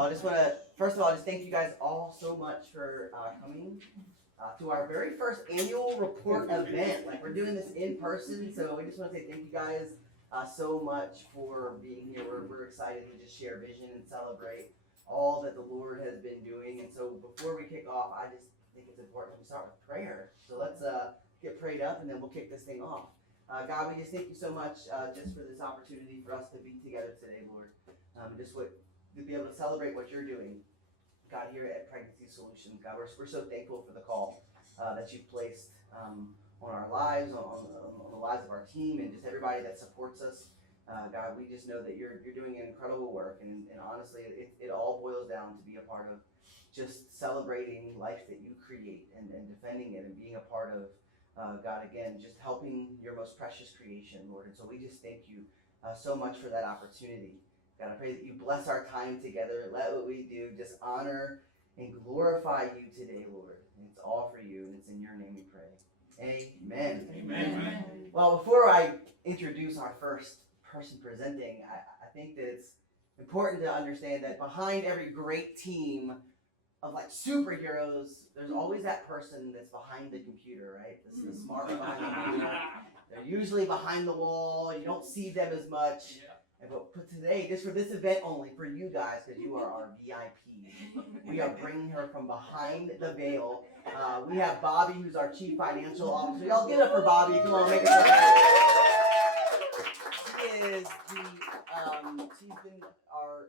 I just want to, first of all, just thank you guys all so much for coming to our very first annual report event. Like, we're doing this in person, so we just want to say thank you guys so much for being here. We're excited to just share vision and celebrate all that the Lord has been doing. And so before we kick off, I just think it's important we start with prayer. So let's get prayed up, and then we'll kick this thing off. God, we just thank you so much just for this opportunity for us to be together today, Lord. Just to be able to celebrate what you're doing, God, here at Pregnancy Solutions. God, we're so thankful for the call that you've placed on our lives, on the lives of our team, and just everybody that supports us. God, we just know that you're doing an incredible work, and honestly, it all boils down to be a part of just celebrating life that you create and defending it and being a part of, God, again, just helping your most precious creation, Lord. And so we just thank you so much for that opportunity. God, I pray that you bless our time together. Let what we do just honor and glorify you today, Lord. And it's all for you, and it's in your name we pray. Amen. Amen. Well, before I introduce our first person presenting, I think that it's important to understand that behind every great team of like superheroes, there's always that person that's behind the computer, right? This is the smart one behind the computer. They're usually behind the wall. You don't see them as much. But today, just for this event only, for you guys, because you are our VIP, we are bringing her from behind the veil. We have Bobby, who's our Chief Financial Officer. Y'all give it up for Bobby. Come on, make it so bad. She is she's been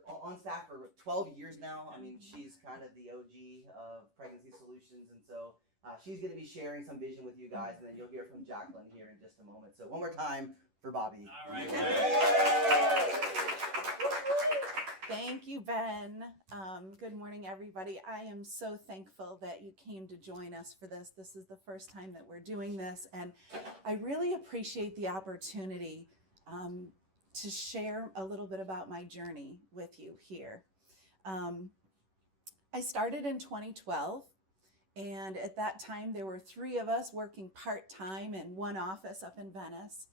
on staff for 12 years now. I mean, she's kind of the OG of Pregnancy Solutions, and so she's going to be sharing some vision with you guys, and then you'll hear from Jacqueline here in just a moment. So one more time for Bobby. All right. Thank you, Ben. Good morning, everybody. I am so thankful that you came to join us for this. This is the first time that we're doing this, and I really appreciate the opportunity to share a little bit about my journey with you here. I started in 2012, and at that time there were 3 of us working part-time in one office up in Venice,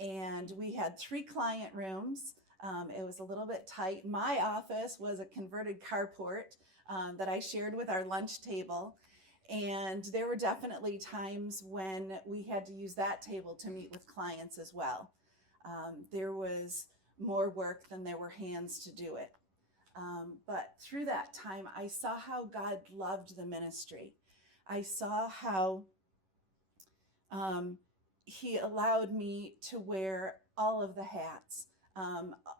and we had 3 client rooms. It was a little bit tight. My office was a converted carport that I shared with our lunch table. And there were definitely times when we had to use that table to meet with clients as well. There was more work than there were hands to do it. But through that time, I saw how God loved the ministry. I saw how he allowed me to wear all of the hats.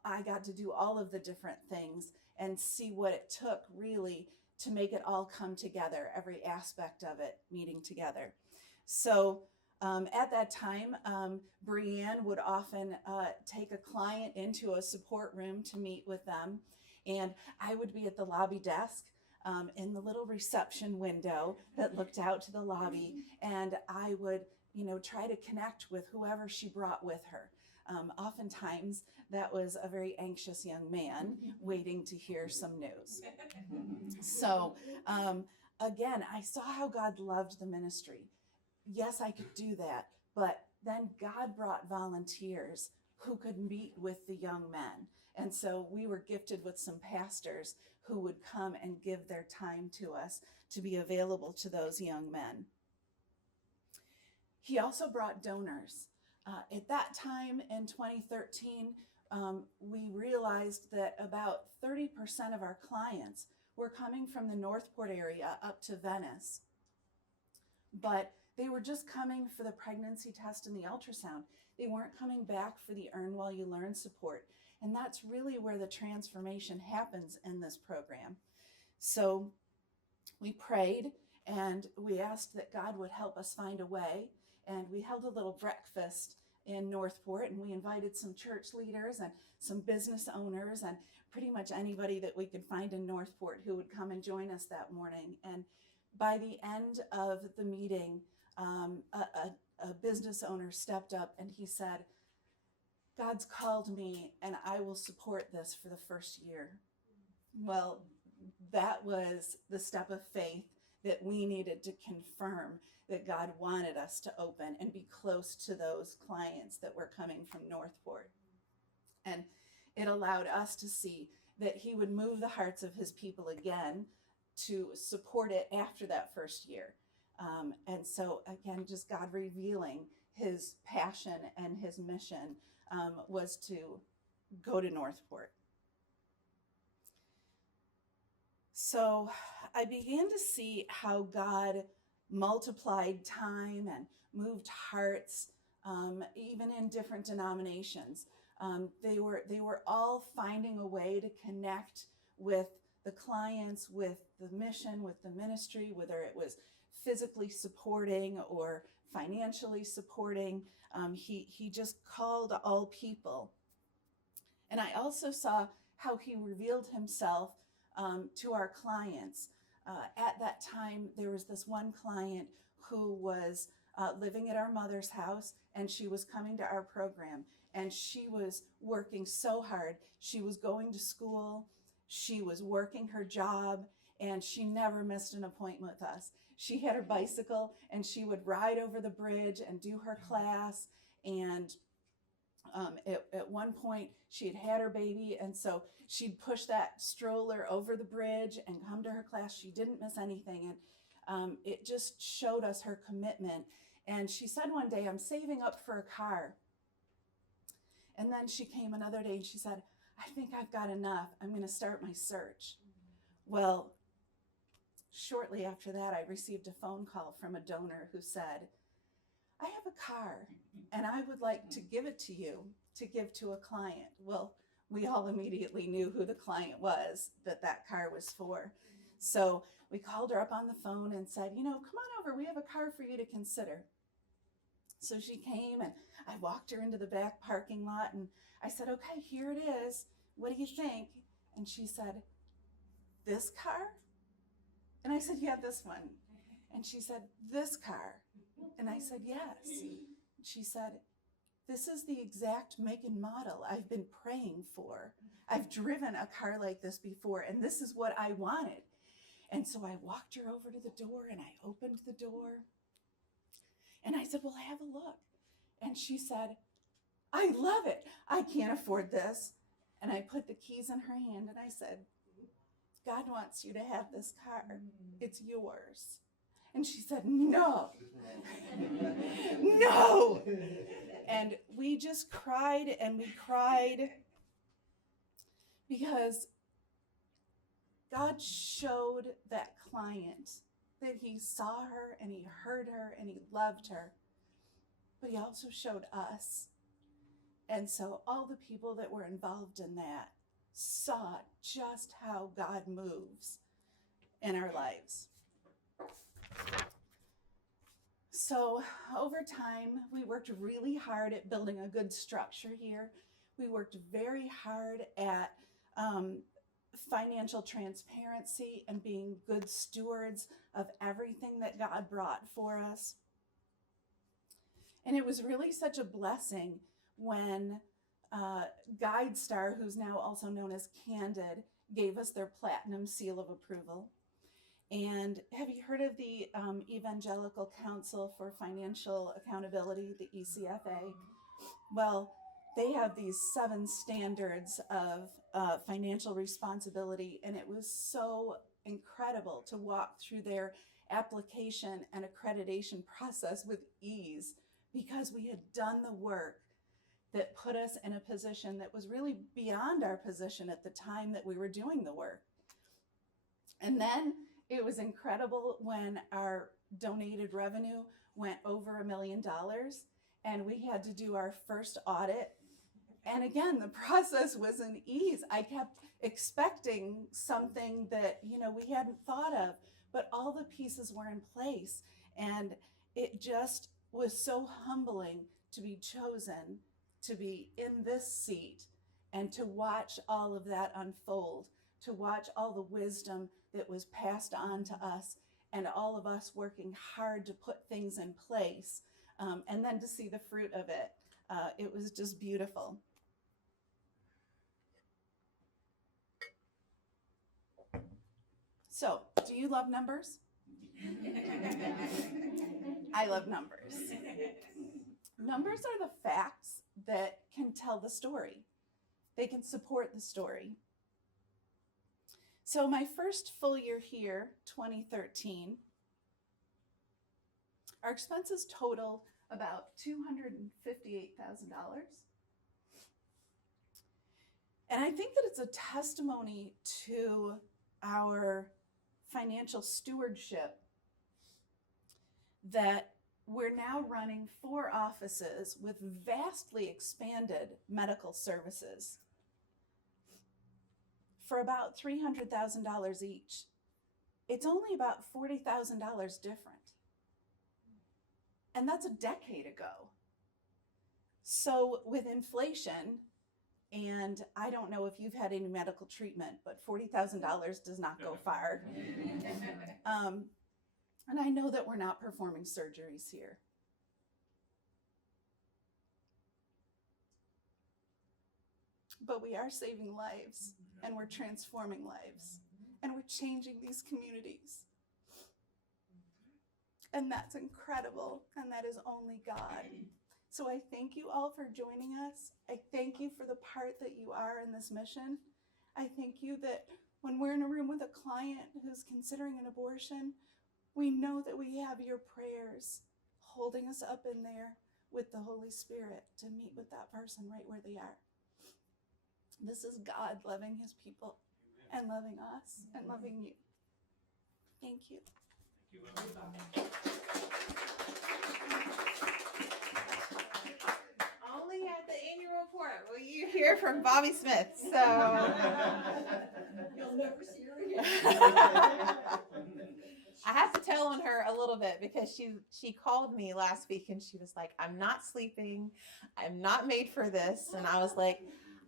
I got to do all of the different things and see what it took really to make it all come together, every aspect of it meeting together. So at that time, Brianne would often take a client into a support room to meet with them, and I would be at the lobby desk in the little reception window that looked out to the lobby, and I would try to connect with whoever she brought with her. Oftentimes, that was a very anxious young man waiting to hear some news. So, again, I saw how God loved the ministry. Yes, I could do that, but then God brought volunteers who could meet with the young men. And so we were gifted with some pastors who would come and give their time to us to be available to those young men. He also brought donors. At that time in 2013, we realized that about 30% of our clients were coming from the Northport area up to Venice. But they were just coming for the pregnancy test and the ultrasound. They weren't coming back for the Earn While You Learn support. And that's really where the transformation happens in this program. So we prayed and we asked that God would help us find a way. And we held a little breakfast in Northport, and we invited some church leaders and some business owners and pretty much anybody that we could find in Northport who would come and join us that morning. And by the end of the meeting, a business owner stepped up and he said, "God's called me and I will support this for the first year." Well, that was the step of faith that we needed to confirm that God wanted us to open and be close to those clients that were coming from Northport. And it allowed us to see that he would move the hearts of his people again to support it after that first year. And so again, just God revealing his passion and his mission was to go to Northport. So I began to see how God multiplied time and moved hearts, even in different denominations. They were all finding a way to connect with the clients, with the mission, with the ministry, whether it was physically supporting or financially supporting. He just called all people. And I also saw how he revealed himself to our clients. At that time, there was this one client who was living at our mother's house, and she was coming to our program, and she was working so hard. She was going to school, she was working her job, and she never missed an appointment with us. She had her bicycle, and she would ride over the bridge and do her class. And at one point, she had her baby, and so she'd push that stroller over the bridge and come to her class. She didn't miss anything, and it just showed us her commitment. And she said one day, "I'm saving up for a car." And then she came another day and she said, "I think I've got enough. I'm going to start my search." Well, shortly after that, I received a phone call from a donor who said, "I have a car and I would like to give it to you to give to a client." Well, we all immediately knew who the client was that car was for. So we called her up on the phone and said, "Come on over. We have a car for you to consider." So she came, and I walked her into the back parking lot, and I said, "Okay, here it is. What do you think?" And she said, "This car?" And I said, "Yeah, this one." And she said, "This car?" And I said, "Yes." She said, "This is the exact make and model I've been praying for. I've driven a car like this before, and this is what I wanted." And so I walked her over to the door, and I opened the door, and I said, "Well, have a look." And she said, "I love it. I can't afford this." And I put the keys in her hand, and I said, "God wants you to have this car. It's yours." And she said, "No, no." And we just cried and we cried because God showed that client that he saw her and he heard her and he loved her, but he also showed us. And so all the people that were involved in that saw just how God moves in our lives. So over time, we worked really hard at building a good structure here. We worked very hard at financial transparency and being good stewards of everything that God brought for us. And it was really such a blessing when GuideStar, who's now also known as Candid, gave us their platinum seal of approval. And have you heard of the Evangelical Council for Financial Accountability, the ECFA? Well, they have these 7 standards of financial responsibility, and it was so incredible to walk through their application and accreditation process with ease, because we had done the work that put us in a position that was really beyond our position at the time that we were doing the work. And then it was incredible when our donated revenue went over $1 million, and we had to do our first audit. And again, the process was an ease. I kept expecting something that, we hadn't thought of, but all the pieces were in place. And it just was so humbling to be chosen to be in this seat and to watch all of that unfold, to watch all the wisdom that was passed on to us, and all of us working hard to put things in place, and then to see the fruit of it. It was just beautiful. So, do you love numbers? I love numbers. Numbers are the facts that can tell the story. They can support the story. So my first full year here, 2013, our expenses total about $258,000. And I think that it's a testimony to our financial stewardship that we're now running 4 offices with vastly expanded medical services for about $300,000 each. It's only about $40,000 different. And that's a decade ago. So with inflation, and I don't know if you've had any medical treatment, but $40,000 does not go far. And I know that we're not performing surgeries here. But we are saving lives, and we're transforming lives, and we're changing these communities. And that's incredible, and that is only God. So I thank you all for joining us. I thank you for the part that you are in this mission. I thank you that when we're in a room with a client who's considering an abortion, we know that we have your prayers holding us up in there with the Holy Spirit to meet with that person right where they are. This is God loving his people and loving us and loving you. Thank you. Only at the annual report will you hear from Bobby Smith. So You'll never see her again. I have to tell on her a little bit because she called me last week and she was like, I'm not sleeping. I'm not made for this. And I was like,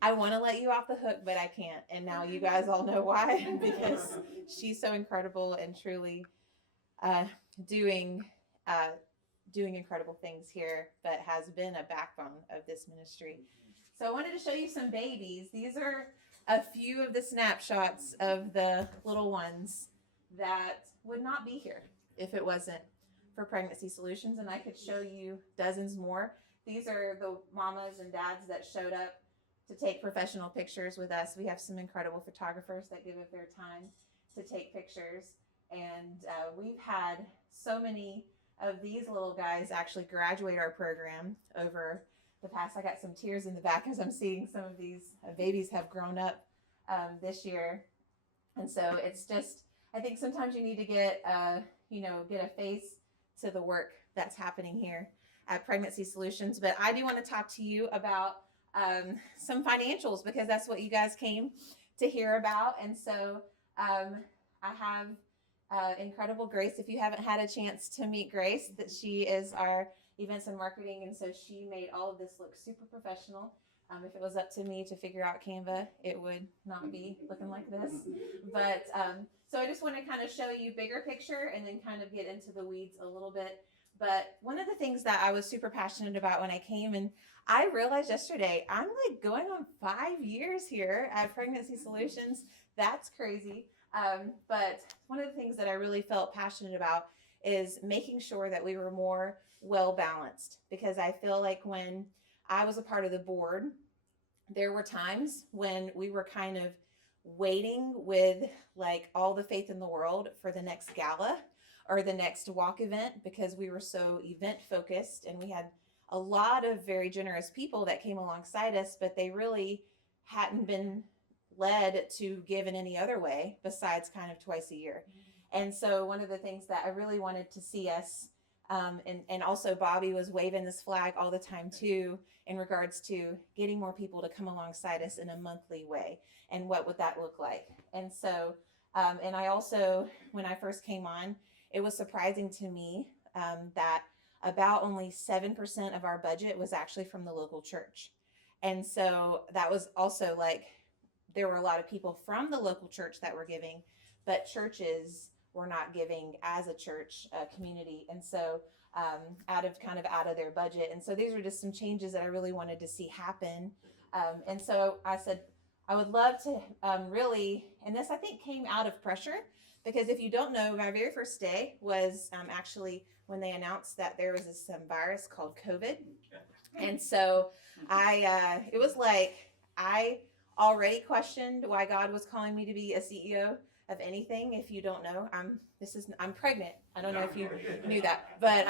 I want to let you off the hook, but I can't. And now you guys all know why, because she's so incredible and truly doing incredible things here, but has been a backbone of this ministry. So I wanted to show you some babies. These are a few of the snapshots of the little ones that would not be here if it wasn't for Pregnancy Solutions, and I could show you dozens more. These are the mamas and dads that showed up to take professional pictures with us. We have some incredible photographers that give of their time to take pictures, and we've had so many of these little guys actually graduate our program over the past. I got some tears in the back as I'm seeing some of these babies have grown up this year. And so it's just, I think sometimes you need to get a face to the work that's happening here at Pregnancy Solutions. But I do want to talk to you about some financials, because that's what you guys came to hear about. And so I have incredible Grace. If you haven't had a chance to meet Grace, that she is our events and marketing, and so she made all of this look super professional. If it was up to me to figure out Canva, it would not be looking like this. But so I just want to kind of show you bigger picture and then kind of get into the weeds a little bit. But one of the things that I was super passionate about when I came, and I realized yesterday, I'm like going on 5 years here at Pregnancy Solutions. That's crazy. But one of the things that I really felt passionate about is making sure that we were more well balanced, because I feel like when I was a part of the board, there were times when we were kind of waiting with like all the faith in the world for the next gala or the next walk event, because we were so event focused, and we had a lot of very generous people that came alongside us, but they really hadn't been led to give in any other way besides kind of twice a year. And so one of the things that I really wanted to see us, and also Bobby was waving this flag all the time too, in regards to getting more people to come alongside us in a monthly way. And what would that look like? And so, and I also, when I first came on, it was surprising to me that about only 7% of our budget was actually from the local church. And so that was also like, there were a lot of people from the local church that were giving, but churches were not giving as a church community. And so out of their budget. And so these were just some changes that I really wanted to see happen. And so I said, I would love to really, and this I think came out of pressure, because if you don't know, my very first day was actually when they announced that there was this virus called COVID. And so it was like, I already questioned why God was calling me to be a CEO of anything. If you don't know, I'm pregnant. I don't know if you knew that, but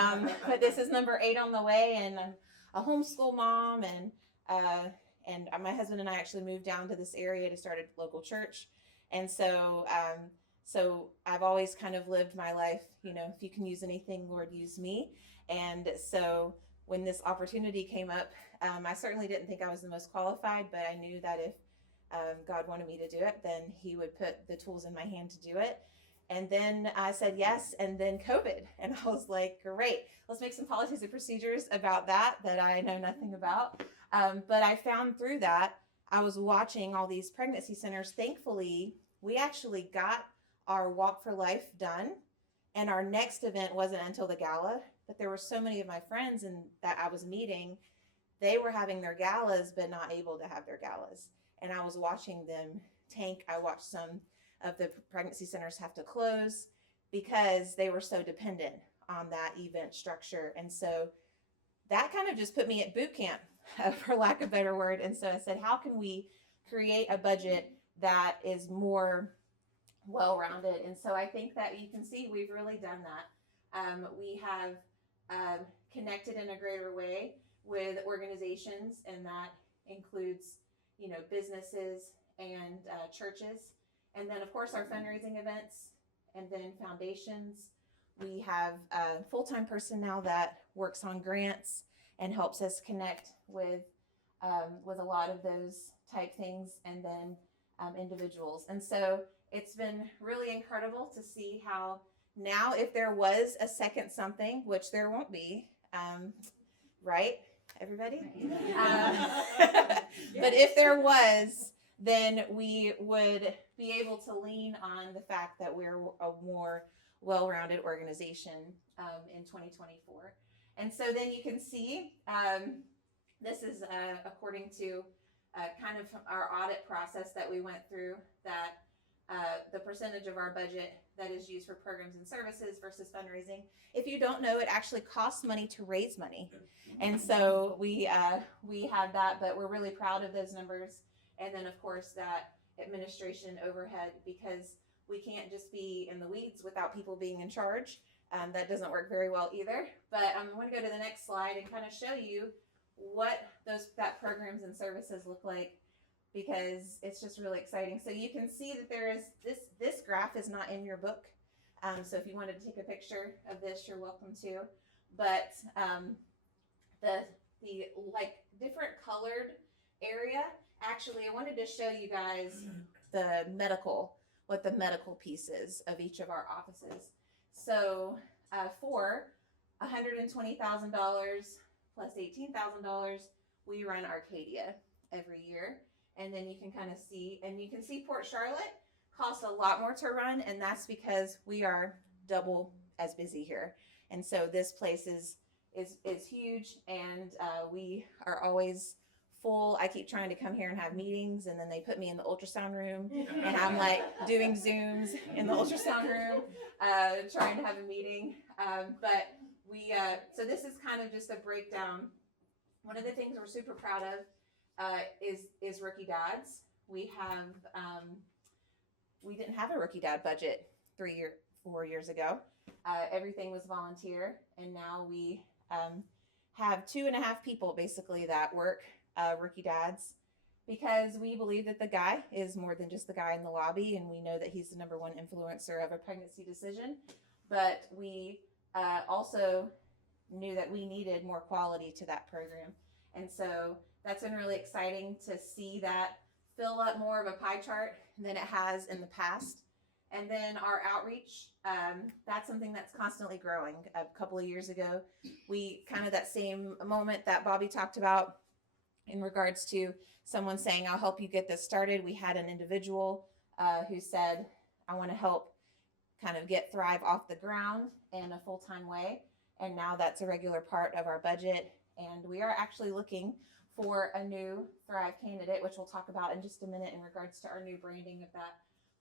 this is number 8 on the way, and I'm a homeschool mom, and my husband and I actually moved down to this area to start a local church, and so I've always kind of lived my life, if you can use anything, Lord, use me. And so when this opportunity came up, I certainly didn't think I was the most qualified, but I knew that if God wanted me to do it, then he would put the tools in my hand to do it. And then I said yes, and then COVID. And I was like, great, let's make some policies and procedures about that I know nothing about. But I found through that, I was watching all these pregnancy centers. Thankfully, we actually got our Walk for Life done. And our next event wasn't until the gala. But there were so many of my friends that I was meeting, they were having their galas, but not able to have their galas. And I was watching them tank. I watched some of the pregnancy centers have to close because they were so dependent on that event structure. And so that kind of just put me at boot camp, for lack of a better word. And so I said, how can we create a budget that is more well-rounded? And so I think that you can see we've really done that. We have connected in a greater way with organizations, and that includes businesses and churches, and then of course our fundraising events, and then foundations. We have a full-time person now that works on grants and helps us connect with a lot of those type things, and then individuals. And so it's been really incredible to see how now, if there was a second something, which there won't be, right, everybody? But if there was, then we would be able to lean on the fact that we're a more well-rounded organization in 2024. And so then you can see, this is according to kind of our audit process that we went through, that the percentage of our budget that is used for programs and services versus fundraising. If you don't know, it actually costs money to raise money. And so we have that, but we're really proud of those numbers. And then of course that administration overhead, because we can't just be in the weeds without people being in charge. That doesn't work very well either. But I want to go to the next slide and kind of show you what that programs and services look like, because it's just really exciting. So you can see that there is this graph is not in your book. So if you wanted to take a picture of this, you're welcome to. But the like different colored area, actually I wanted to show you guys what the medical piece is of each of our offices. So for $120,000 plus $18,000, we run Arcadia every year. And then you can kind of see, and you can see Port Charlotte costs a lot more to run, and that's because we are double as busy here. And so this place is huge, and we are always full. I keep trying to come here and have meetings, and then they put me in the ultrasound room, and I'm like doing Zooms in the ultrasound room, trying to have a meeting. But so this is kind of just a breakdown. One of the things we're super proud of is Rookie Dads. We didn't have a Rookie Dad budget 4 years ago. Everything was volunteer, and now we have 2.5 people basically that work Rookie Dads, because we believe that the guy is more than just the guy in the lobby, and we know that he's the number one influencer of a pregnancy decision. But we also knew that we needed more quality to that program, and so that's been really exciting to see that fill up more of a pie chart than it has in the past. And then our outreach, that's something that's constantly growing. A couple of years ago, we kind of that same moment that Bobby talked about in regards to someone saying, I'll help you get this started. We had an individual who said, I want to help kind of get Thrive off the ground in a full-time way. And now that's a regular part of our budget. And we are actually looking for a new Thrive candidate, which we'll talk about in just a minute in regards to our new branding of that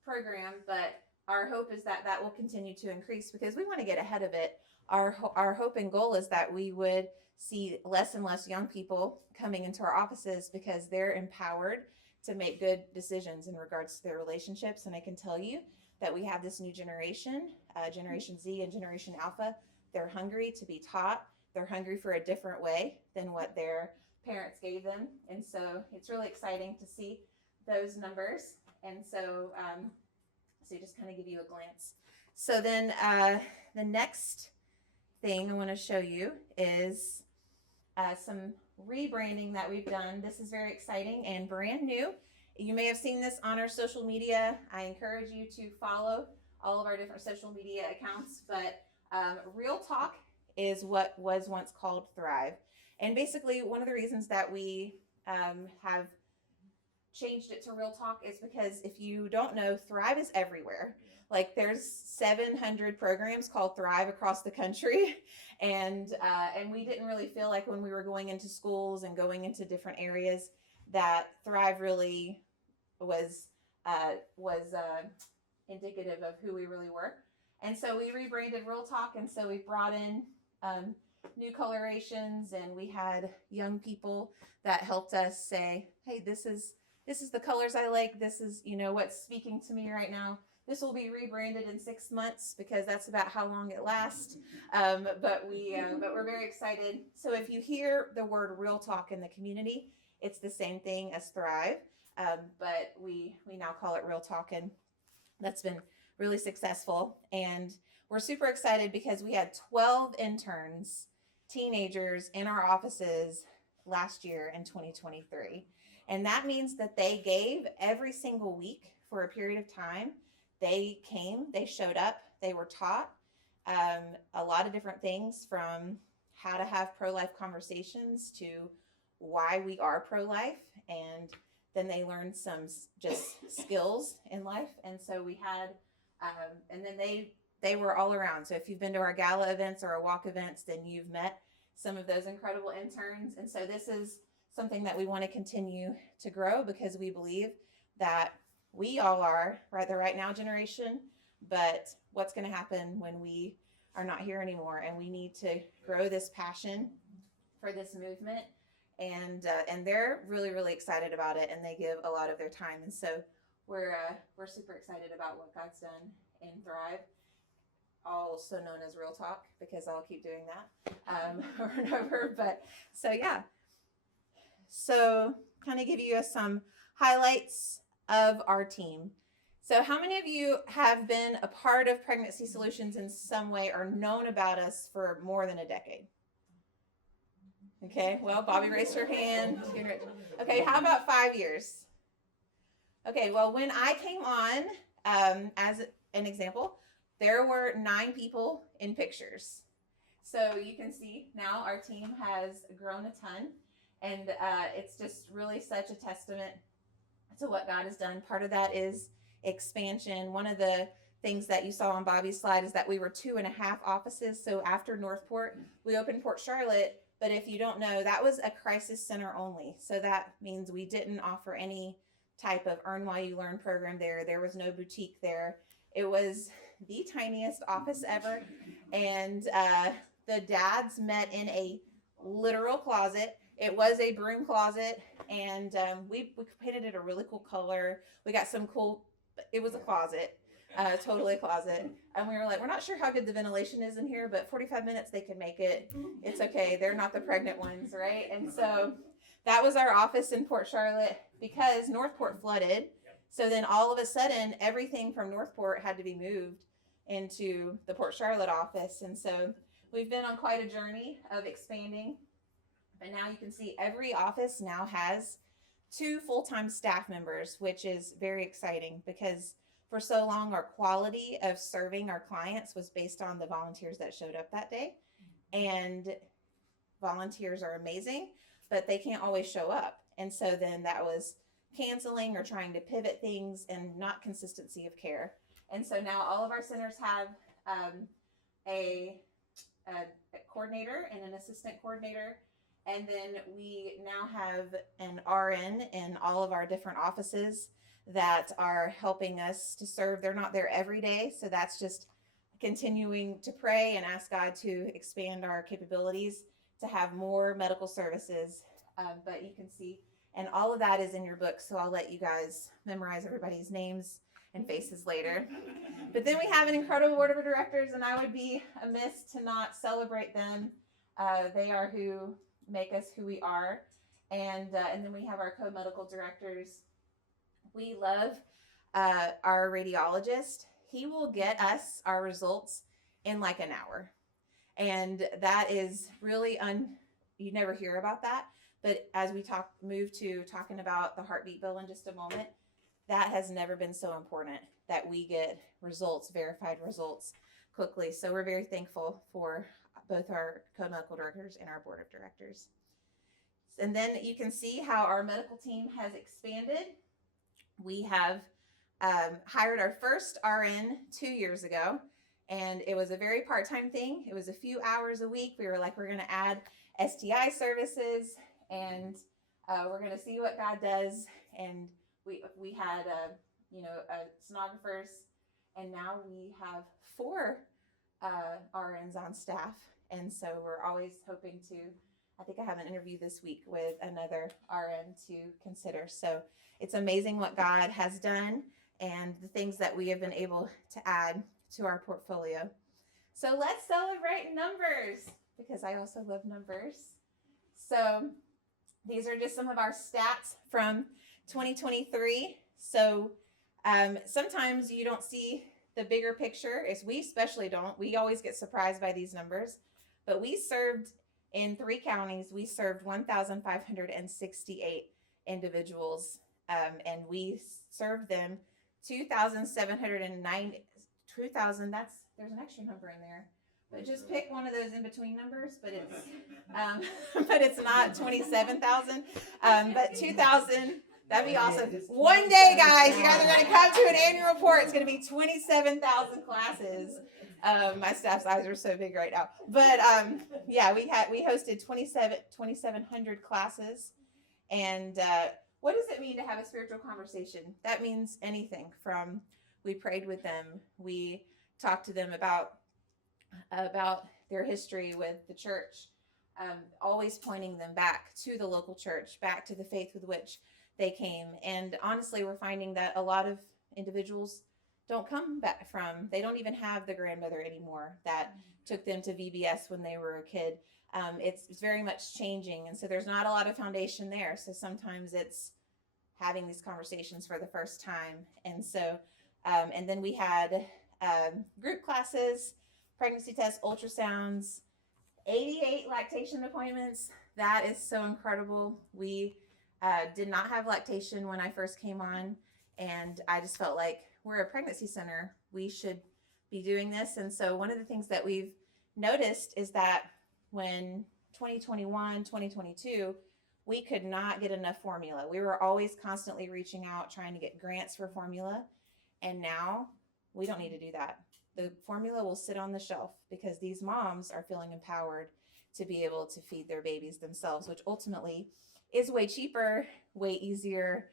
program. But our hope is that that will continue to increase, because we want to get ahead of it. Our hope and goal is that we would see less and less young people coming into our offices, because they're empowered, to make good decisions in regards to their relationships. And I can tell you that we have this new generation, Generation Z and Generation Alpha. They're hungry to be taught. They're hungry for a different way than what their parents gave them. And so it's really exciting to see those numbers. And so, just kind of give you a glance. So then the next thing I want to show you is some rebranding that we've done. This is very exciting and brand new. You may have seen this on our social media. I encourage you to follow all of our different social media accounts, but Real Talk is what was once called Thrive. And basically one of the reasons that we have changed it to Real Talk is because if you don't know, Thrive is everywhere. Like there's 700 programs called Thrive across the country. And we didn't really feel like when we were going into schools and going into different areas that Thrive really was indicative of who we really were. And so we rebranded Real Talk. And so we brought in new colorations, and we had young people that helped us say, hey, this is the colors I like. This is, what's speaking to me right now. This will be rebranded in 6 months because that's about how long it lasts. But we're very excited. So if you hear the word Real Talk in the community, it's the same thing as Thrive. But we now call it Real Talk, and that's been really successful. And we're super excited because we had 12 interns, teenagers in our offices last year in 2023. And that means that they gave every single week for a period of time. They came, they showed up, they were taught a lot of different things, from how to have pro-life conversations to why we are pro-life. And then they learned some just skills in life. And so we had, and then they were all around. So if you've been to our gala events or our walk events, then you've met some of those incredible interns. And so this is something that we want to continue to grow, because we believe that we all are the right now generation, but what's going to happen when we are not here anymore? And we need to grow this passion for this movement. And they're really, really excited about it, and they give a lot of their time. And so we're super excited about what God's done in Thrive, also known as Real Talk, because I'll keep doing that over and over. But so, yeah. So kind of give you some highlights of our team. So how many of you have been a part of Pregnancy Solutions in some way or known about us for more than a decade? Okay, well, Bobby raised her hand. Okay, how about 5 years? Okay, well, when I came on, as an example, there were 9 people in pictures. So you can see now our team has grown a ton, and it's just really such a testament to what God has done. Part of that is expansion. One of the things that you saw on Bobby's slide is that we were 2.5 offices. So after Northport, we opened Port Charlotte. But if you don't know, that was a crisis center only. So that means we didn't offer any type of Earn While You Learn program there. There was no boutique there. It was the tiniest office ever. And the dads met in a literal closet. It was a broom closet. And we painted it a really cool color. We got some cool, it was a closet. Totally a closet. And we were like, we're not sure how good the ventilation is in here, but 45 minutes they can make it. It's okay. They're not the pregnant ones, right? And so that was our office in Port Charlotte, because Northport flooded. So then all of a sudden, everything from Northport had to be moved into the Port Charlotte office. And so we've been on quite a journey of expanding. And now you can see every office now has 2 full-time staff members, which is very exciting, because for so long, our quality of serving our clients was based on the volunteers that showed up that day. And volunteers are amazing, but they can't always show up. And so then that was canceling or trying to pivot things, and not consistency of care. And so now all of our centers have a coordinator and an assistant coordinator. And then we now have an RN in all of our different offices that are helping us to serve. They're not there every day, so that's just continuing to pray and ask God to expand our capabilities to have more medical services. But you can see And all of that is in your book, so I'll let you guys memorize everybody's names and faces later. But then we have an incredible board of directors, and I would be amiss to not celebrate them. They are who make us who we are. And then we have our co-medical directors. We love our radiologist. He will get us our results in like an hour. And that is really you never hear about that. But as we move to talking about the heartbeat bill in just a moment, that has never been so important that we get results, verified results quickly. So we're very thankful for both our co-medical directors and our board of directors. And then you can see how our medical team has expanded. We have hired our first RN 2 years ago, and it was a very part-time thing. It was a few hours a week. We were like, we're going to add STI services, and we're going to see what God does. And we had sonographers, and now we have 4 RNs on staff. And so we're always hoping to, I think I have an interview this week with another RN to consider. So it's amazing what God has done and the things that we have been able to add to our portfolio. So let's celebrate numbers, because I also love numbers. So these are just some of our stats from 2023. So sometimes you don't see the bigger picture. We especially don't. We always get surprised by these numbers. But we served in 3 counties. We served 1,568 individuals, and we served them 2,709. 2,000. There's an extra number in there. But just pick one of those in between numbers. But it's not 27,000. But 2,000. That'd be awesome. One day, guys, you guys are going to come to an annual report. It's going to be 27,000 classes. My staff's eyes are so big right now. But yeah, we hosted 2,700 classes. And what does it mean to have a spiritual conversation? That means anything from we prayed with them, we talked to them about their history with the church, always pointing them back to the local church, back to the faith with which they came. And honestly, we're finding that a lot of individuals don't come back they don't even have the grandmother anymore that took them to VBS when they were a kid. It's very much changing. And so there's not a lot of foundation there. So sometimes it's having these conversations for the first time. And so, and then we had group classes, pregnancy tests, ultrasounds, 88 lactation appointments. That is so incredible. We did not have lactation when I first came on, and I just felt like we're a pregnancy center. We should be doing this. And so one of the things that we've noticed is that when 2021, 2022, we could not get enough formula. We were always constantly reaching out, trying to get grants for formula. And now we don't need to do that. The formula will sit on the shelf because these moms are feeling empowered to be able to feed their babies themselves, which ultimately is way cheaper, way easier.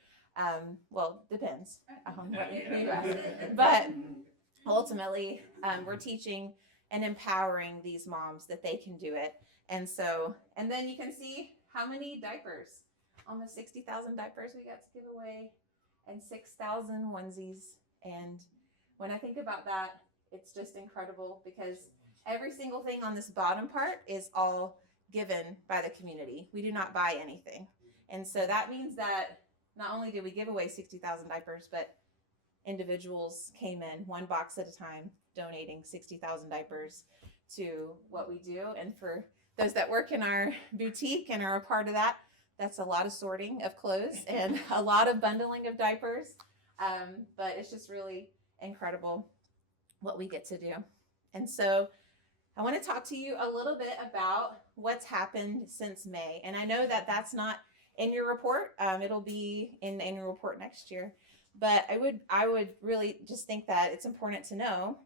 Well, depends on what you ask. But ultimately, we're teaching and empowering these moms that they can do it. And so, and then you can see how many diapers, almost 60,000 diapers we got to give away, and 6,000 onesies. And when I think about that, it's just incredible because every single thing on this bottom part is all given by the community. We do not buy anything. And so that means that not only did we give away 60,000 diapers, but individuals came in one box at a time, donating 60,000 diapers to what we do. And for those that work in our boutique and are a part of that, that's a lot of sorting of clothes and a lot of bundling of diapers. But it's just really incredible what we get to do. And so I want to talk to you a little bit about what's happened since May. And I know that that's not in your report. It'll be in the annual report next year. But I would really just think that it's important to know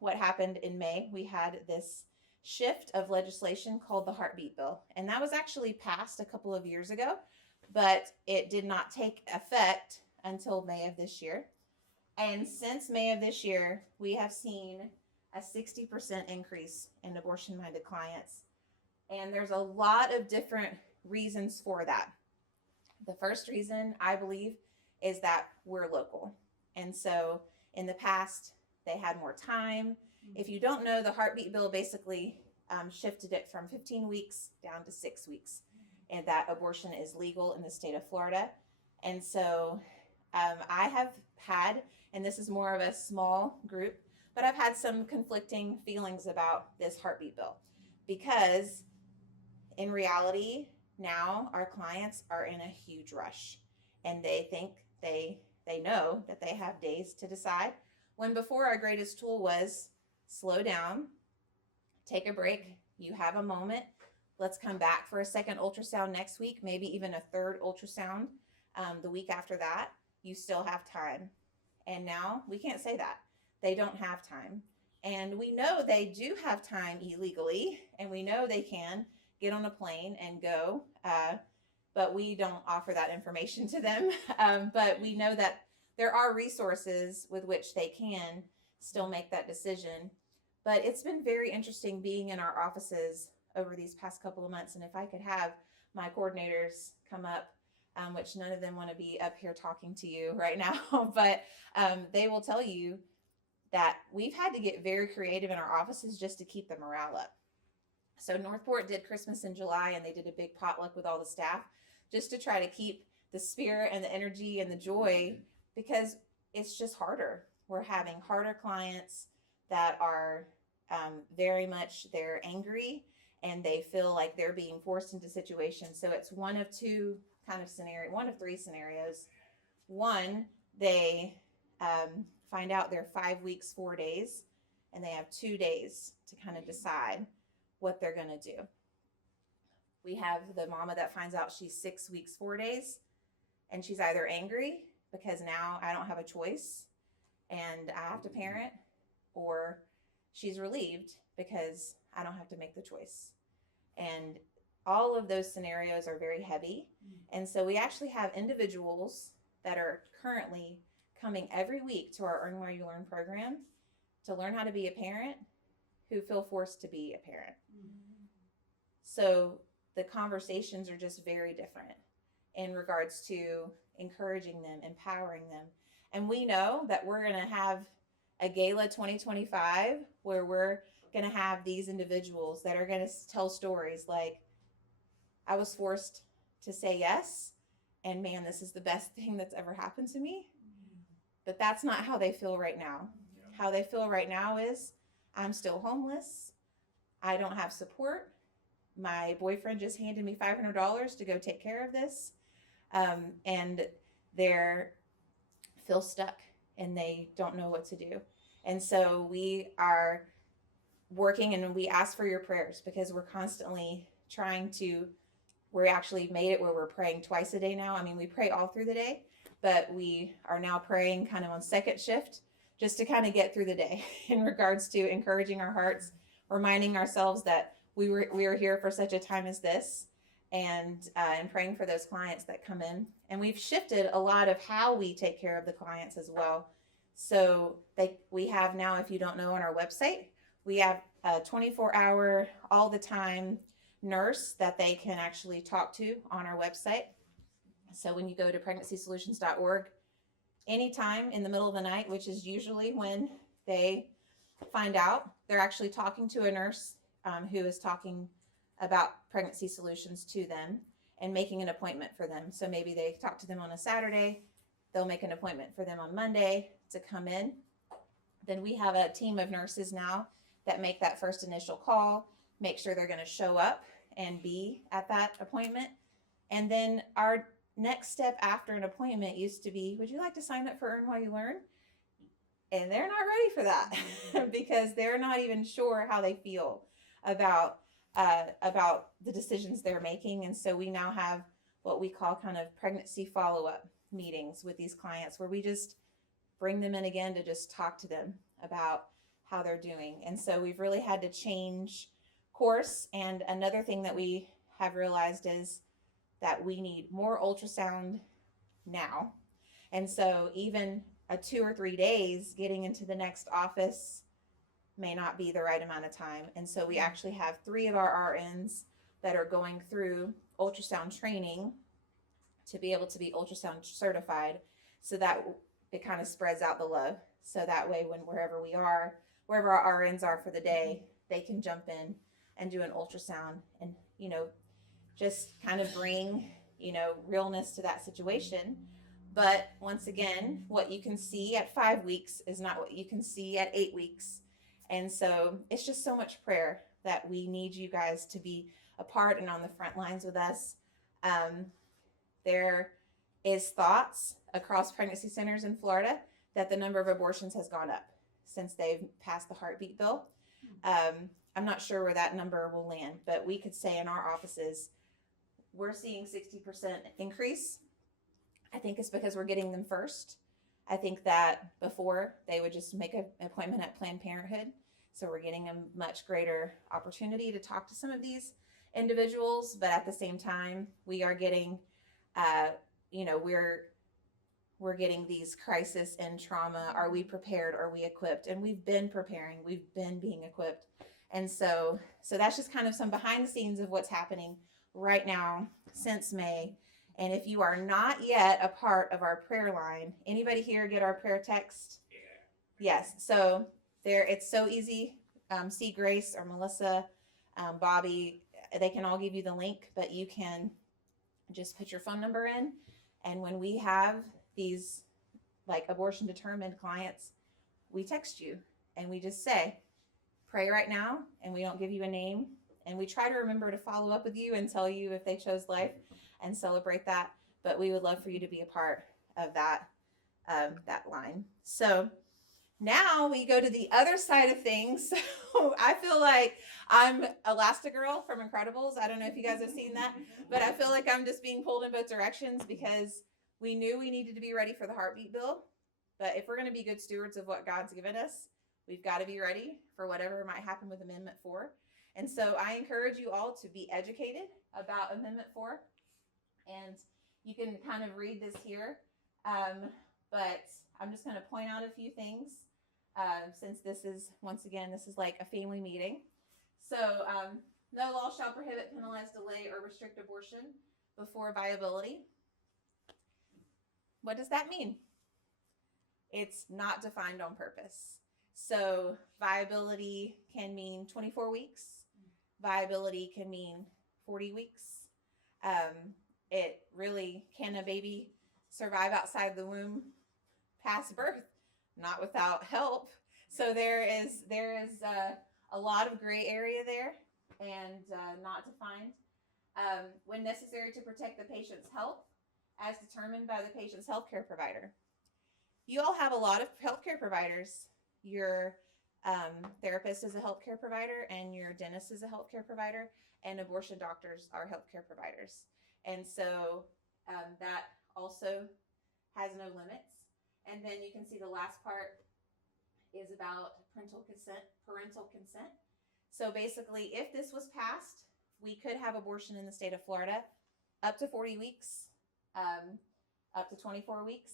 what happened in May. We had this shift of legislation called the Heartbeat Bill. And that was actually passed a couple of years ago, but it did not take effect until May of this year. And since May of this year, we have seen a 60% increase in abortion-minded clients. And there's a lot of different reasons for that. The first reason I believe is that we're local. And so in the past, they had more time. If you don't know, the heartbeat bill basically shifted it from 15 weeks down to 6 weeks, and that abortion is legal in the state of Florida. And so I have had, and this is more of a small group, but I've had some conflicting feelings about this heartbeat bill, because in reality, now our clients are in a huge rush, and they think they know that they have days to decide, when before our greatest tool was slow down, take a break, you have a moment, let's come back for a second ultrasound next week, maybe even a third ultrasound the week after that. You still have time. And now we can't say that. They don't have time. And we know they do have time illegally, and we know they can get on a plane and go, but we don't offer that information to them. But we know that there are resources with which they can still make that decision. But it's been very interesting being in our offices over these past couple of months. And if I could have my coordinators come up, which none of them want to be up here talking to you right now, but they will tell you that we've had to get very creative in our offices just to keep the morale up. So Northport did Christmas in July, and they did a big potluck with all the staff just to try to keep the spirit and the energy and the joy, because it's just harder. We're having harder clients that are very much, they're angry and they feel like they're being forced into situations. So it's one of three scenarios. One, they find out they're 5 weeks, 4 days, and they have 2 days to kind of decide what they're going to do. We have the mama that finds out she's 6 weeks, 4 days, and she's either angry because now I don't have a choice and I have to parent, or she's relieved because I don't have to make the choice. And all of those scenarios are very heavy. And so we actually have individuals that are currently coming every week to our Earn While You Learn program to learn how to be a parent who feel forced to be a parent. So the conversations are just very different in regards to encouraging them, empowering them. And we know that we're going to have a gala 2025 where we're going to have these individuals that are going to tell stories like, I was forced to say yes, and man, this is the best thing that's ever happened to me. But that's not how they feel right now. How they feel right now is, I'm still homeless. I don't have support. My boyfriend just handed me $500 to go take care of this. And they're feel stuck and they don't know what to do. And so we are working, and we ask for your prayers, because we're constantly we actually made it where we're praying twice a day now. I mean, we pray all through the day, but we are now praying kind of on second shift just to kind of get through the day in regards to encouraging our hearts, reminding ourselves that we are here for such a time as this, and praying for those clients that come in. And we've shifted a lot of how we take care of the clients as well. So we have now, if you don't know, on our website, we have a 24-hour, all the time nurse that they can actually talk to on our website. So when you go to pregnancysolutions.org, anytime in the middle of the night, which is usually when they find out, they're actually talking to a nurse who is talking about pregnancy solutions to them and making an appointment for them. So maybe they talk to them on a Saturday, they'll make an appointment for them on Monday to come in. Then we have a team of nurses now that make that first initial call, make sure they're going to show up and be at that appointment. And then our next step after an appointment used to be, would you like to sign up for Earn While You Learn? And they're not ready for that because they're not even sure how they feel about the decisions they're making. And so we now have what we call kind of pregnancy follow-up meetings with these clients, where we just bring them in again to just talk to them about how they're doing. And so we've really had to change course. And another thing that we have realized is that we need more ultrasound now. And so even a 2 or 3 days getting into the next office may not be the right amount of time. And so we actually have 3 of our RNs that are going through ultrasound training to be able to be ultrasound certified, so that it kind of spreads out the love. So that way, when wherever we are, wherever our RNs are for the day, they can jump in and do an ultrasound and, just kind of bring, realness to that situation. But once again, what you can see at 5 weeks is not what you can see at 8 weeks. And so it's just so much prayer that we need you guys to be a part and on the front lines with us. There is thoughts across pregnancy centers in Florida that the number of abortions has gone up since they've passed the heartbeat bill. I'm not sure where that number will land, but we could say in our offices, we're seeing 60% increase. I think it's because we're getting them first. I think that before they would just make an appointment at Planned Parenthood. So we're getting a much greater opportunity to talk to some of these individuals, but at the same time, we are getting, we're getting these crisis and trauma. Are we prepared? Are we equipped? And we've been preparing. We've been being equipped. And so that's just kind of some behind the scenes of what's happening right now since May. And if you are not yet a part of our prayer line, anybody here get our prayer text? Yes. So it's so easy. See Grace or Melissa, Bobby, they can all give you the link, but you can just put your phone number in. And when we have these like abortion determined clients, we text you and we just say, pray right now. And we don't give you a name. And we try to remember to follow up with you and tell you if they chose life and celebrate that. But we would love for you to be a part of that line. So now we go to the other side of things. So I feel like I'm Elastigirl from Incredibles. I don't know if you guys have seen that, but I feel like I'm just being pulled in both directions because we knew we needed to be ready for the heartbeat bill. But if we're going to be good stewards of what God's given us, we've got to be ready for whatever might happen with Amendment 4. And so I encourage you all to be educated about Amendment 4. And you can kind of read this here. But I'm just going to point out a few things. Since this is, once again, this is like a family meeting. So no law shall prohibit, penalize, delay, or restrict abortion before viability. What does that mean? It's not defined on purpose. So viability can mean 24 weeks. Viability can mean 40 weeks. It really, can a baby survive outside the womb past birth? Not without help. So there is a lot of gray area there and not defined. When necessary to protect the patient's health as determined by the patient's healthcare provider. You all have a lot of healthcare providers. Your therapist is a healthcare provider and your dentist is a healthcare provider and abortion doctors are healthcare providers. And so that also has no limits. And then you can see the last part is about parental consent. So basically, if this was passed, we could have abortion in the state of Florida up to 40 weeks, up to 24 weeks.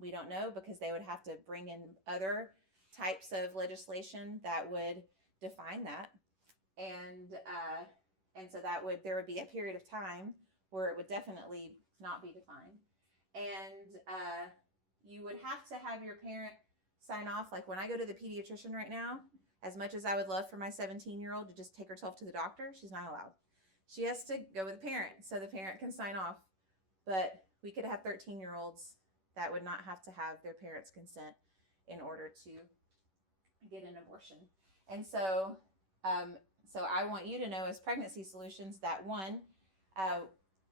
We don't know because they would have to bring in other types of legislation that would define that. And so there would be a period of time where it would definitely not be defined. And you would have to have your parent sign off. Like when I go to the pediatrician right now, as much as I would love for my 17-year-old to just take herself to the doctor, she's not allowed. She has to go with the parent so the parent can sign off. But we could have 13-year-olds that would not have to have their parents' consent in order to get an abortion. And so I want you to know as Pregnancy Solutions that one,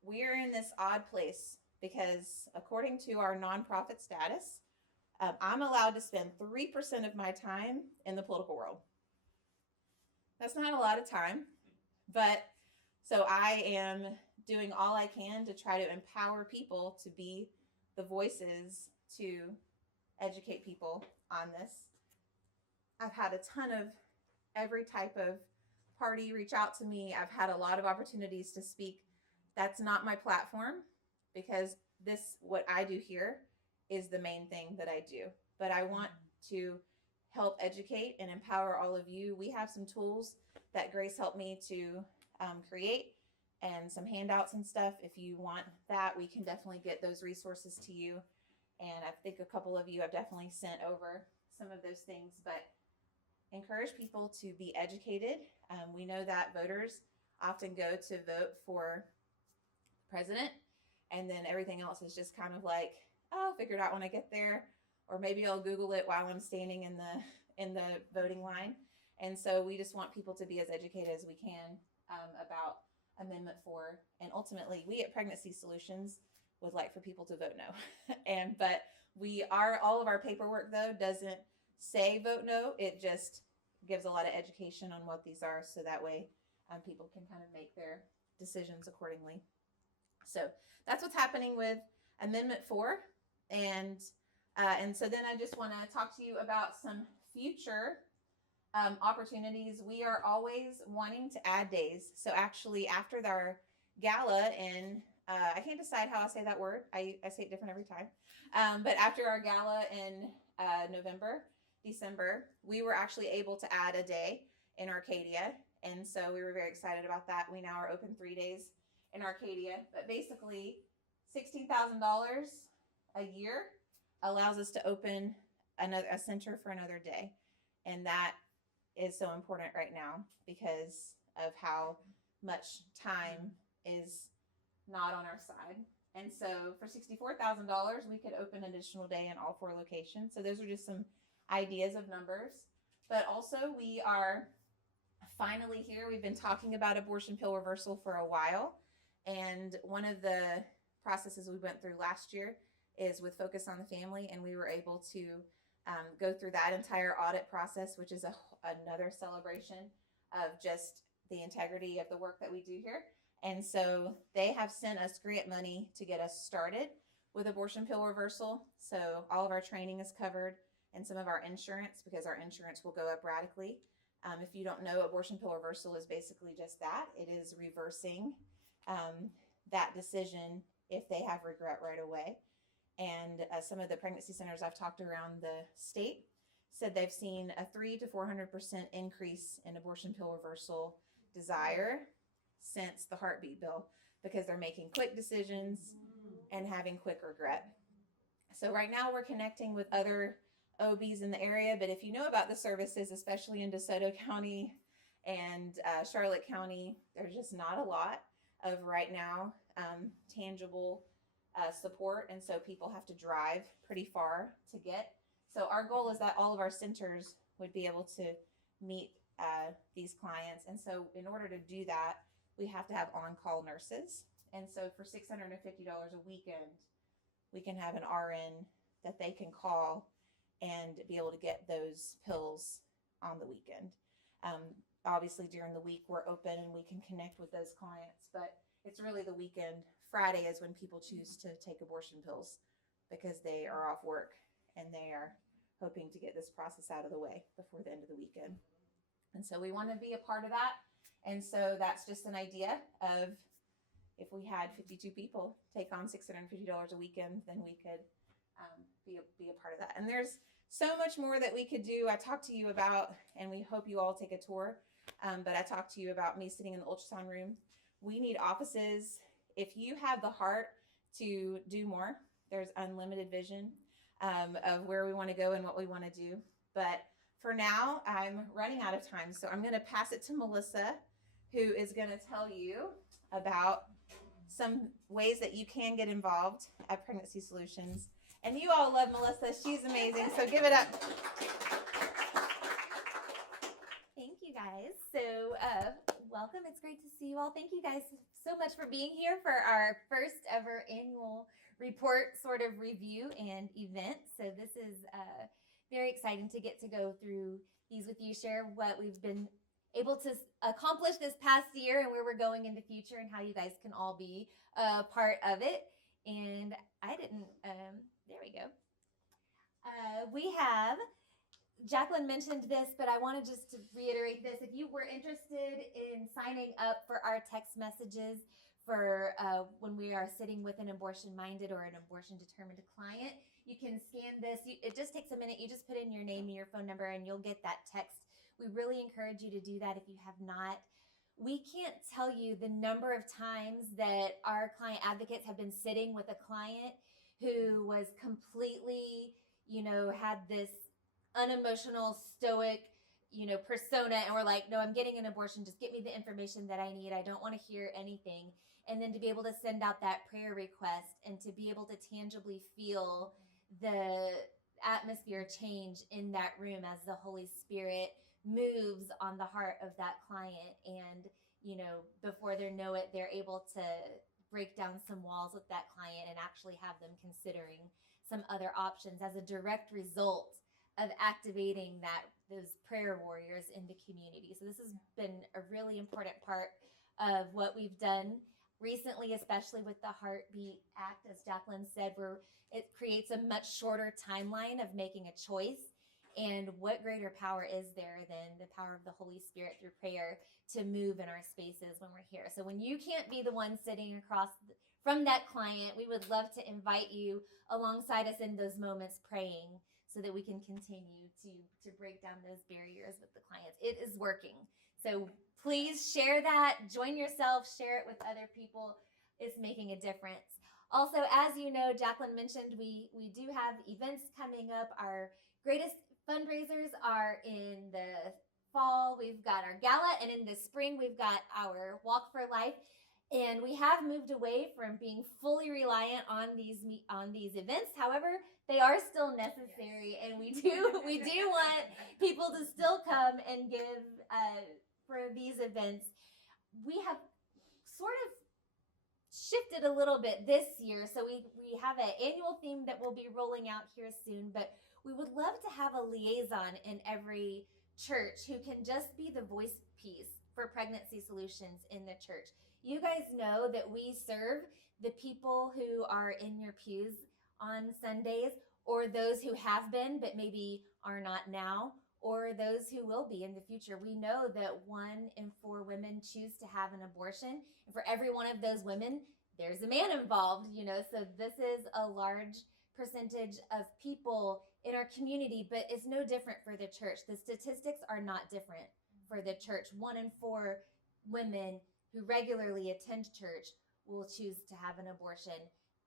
we're in this odd place because according to our nonprofit status, I'm allowed to spend 3% of my time in the political world. That's not a lot of time, but so I am doing all I can to try to empower people to be the voices to educate people on this. I've had a ton of every type of party reach out to me. I've had a lot of opportunities to speak. That's not my platform because what I do here is the main thing that I do. But I want to help educate and empower all of you. We have some tools that Grace helped me to create and some handouts and stuff. If you want that, we can definitely get those resources to you. And I think a couple of you have definitely sent over some of those things, but encourage people to be educated. We know that voters often go to vote for president, and then everything else is just kind of like, oh, I'll figure it out when I get there, or maybe I'll Google it while I'm standing in the voting line. And so we just want people to be as educated as we can about Amendment 4. And ultimately, we at Pregnancy Solutions would like for people to vote no. But all of our paperwork though doesn't say vote no. It just gives a lot of education on what these are, so that way people can kind of make their decisions accordingly. So that's what's happening with Amendment 4. And so then I just want to talk to you about some future opportunities. We are always wanting to add days. So actually, after our gala in, I can't decide how I say that word. I say it different every time. But after our gala in December, we were actually able to add a day in Arcadia. And so we were very excited about that. We now are open 3 days in Arcadia. But basically, $16,000 a year allows us to open a center for another day. And that is so important right now because of how much time is not on our side. And so for $64,000, we could open an additional day in all 4 locations. So those are just some ideas of numbers. But also we are finally here. We've been talking about abortion pill reversal for a while. And one of the processes we went through last year is with Focus on the Family. And we were able to go through that entire audit process, which is another celebration of just the integrity of the work that we do here. And so they have sent us grant money to get us started with abortion pill reversal. So all of our training is covered and some of our insurance, because our insurance will go up radically. If you don't know, abortion pill reversal is basically just that. It is reversing that decision if they have regret right away. And some of the pregnancy centers I've talked around the state said they've seen a 300% to 400% increase in abortion pill reversal desire since the heartbeat bill, because they're making quick decisions and having quick regret. So right now we're connecting with other OBs in the area, but if you know about the services, especially in DeSoto County and Charlotte County, there's just not a lot of right now tangible support, and so people have to drive pretty far to get. So our goal is that all of our centers would be able to meet these clients, and so in order to do that, we have to have on-call nurses. And so for $650 a weekend, we can have an RN that they can call and be able to get those pills on the weekend. Obviously during the week we're open and we can connect with those clients, but it's really the weekend. Friday is when people choose to take abortion pills because they are off work and they are hoping to get this process out of the way before the end of the weekend. And so we want to be a part of that. And so that's just an idea of, if we had 52 people take on $650 a weekend, then we could be a part of that. And there's so much more that we could do. I talked to you about, and we hope you all take a tour, but I talked to you about me sitting in the ultrasound room. We need offices. If you have the heart to do more, there's unlimited vision of where we want to go and what we want to do. But for now, I'm running out of time. So I'm going to pass it to Melissa, who is going to tell you about some ways that you can get involved at Pregnancy Solutions. And you all love Melissa. She's amazing. So give it up. Thank you guys. So welcome. It's great to see you all. Thank you guys so much for being here for our first ever annual report sort of review and event. So this is very exciting to get to go through these with you, share what we've been able to accomplish this past year and where we're going in the future and how you guys can all be a part of it. And I didn't, there we go. We have, Jacqueline mentioned this, but I wanted just to reiterate this. If you were interested in signing up for our text messages for when we are sitting with an abortion-minded or an abortion-determined client, you can scan this. It just takes a minute. You just put in your name and your phone number and you'll get that text. We really encourage you to do that if you have not. we can't tell you the number of times that our client advocates have been sitting with a client who was completely, had this unemotional, stoic, persona, and we're like, no, I'm getting an abortion. Just get me the information that I need. I don't want to hear anything. And then to be able to send out that prayer request and to be able to tangibly feel the atmosphere change in that room as the Holy Spirit moves on the heart of that client. And, before they know it, they're able to break down some walls with that client and actually have them considering some other options as a direct result of activating those prayer warriors in the community. So this has been a really important part of what we've done recently, especially with the Heartbeat Act. As Jacqueline said, it creates a much shorter timeline of making a choice. And what greater power is there than the power of the Holy Spirit through prayer to move in our spaces when we're here? So when you can't be the one sitting across from that client, we would love to invite you alongside us in those moments praying, so that we can continue to break down those barriers with the clients. It is working. So please share that, join yourself, share it with other people. It's making a difference. Also, as you know, Jacqueline mentioned, we do have events coming up. Our greatest fundraisers are in the fall. We've got our gala, and in the spring, we've got our Walk for Life. And we have moved away from being fully reliant on these events. However, they are still necessary, and we do want people to still come and give for these events. We have sort of shifted a little bit this year, so we have an annual theme that we'll be rolling out here soon. But we would love to have a liaison in every church who can just be the voice piece for pregnancy solutions in the church. You guys know that we serve the people who are in your pews on Sundays, or those who have been but maybe are not now, or those who will be in the future. We know that 1 in 4 women choose to have an abortion, and for every one of those women, there's a man involved, so this is a large percentage of people in our community, but it's no different for the church. The statistics are not different for the church. 1 in 4 women who regularly attend church will choose to have an abortion.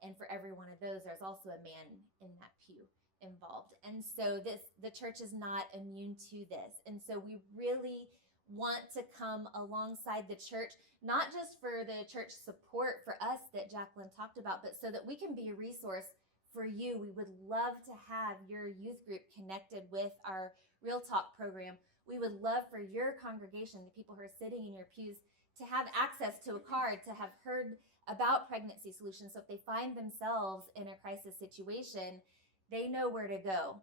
And for every one of those, there's also a man in that pew involved. And so the church is not immune to this. And so we really want to come alongside the church, not just for the church support for us that Jacqueline talked about, but so that we can be a resource for you. We would love to have your youth group connected with our Real Talk program. We would love for your congregation, the people who are sitting in your pews, to have access to a card, to have heard about pregnancy solutions. So if they find themselves in a crisis situation, they know where to go,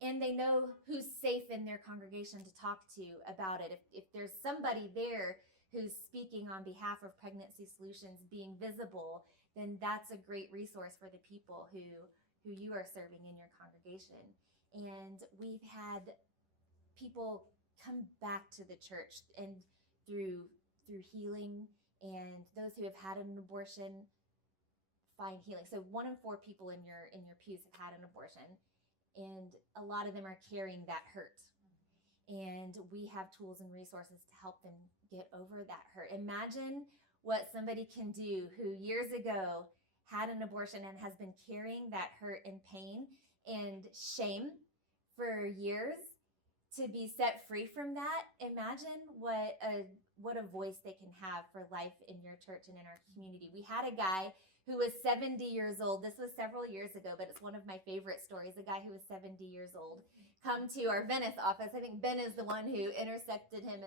and they know who's safe in their congregation to talk to about it. If there's somebody there who's speaking on behalf of pregnancy solutions, being visible, then that's a great resource for the people who you are serving in your congregation. And we've had people come back to the church and through healing, and those who have had an abortion find healing. So 1 in 4 people in your pews have had an abortion, and a lot of them are carrying that hurt. And we have tools and resources to help them get over that hurt. Imagine what somebody can do who years ago had an abortion and has been carrying that hurt and pain and shame for years, to be set free from that. Imagine what a voice they can have for life in your church and in our community. We had a guy who was 70 years old. This was several years ago, but it's one of my favorite stories. A guy who was 70 years old come to our Venice office. I think Ben is the one who intercepted him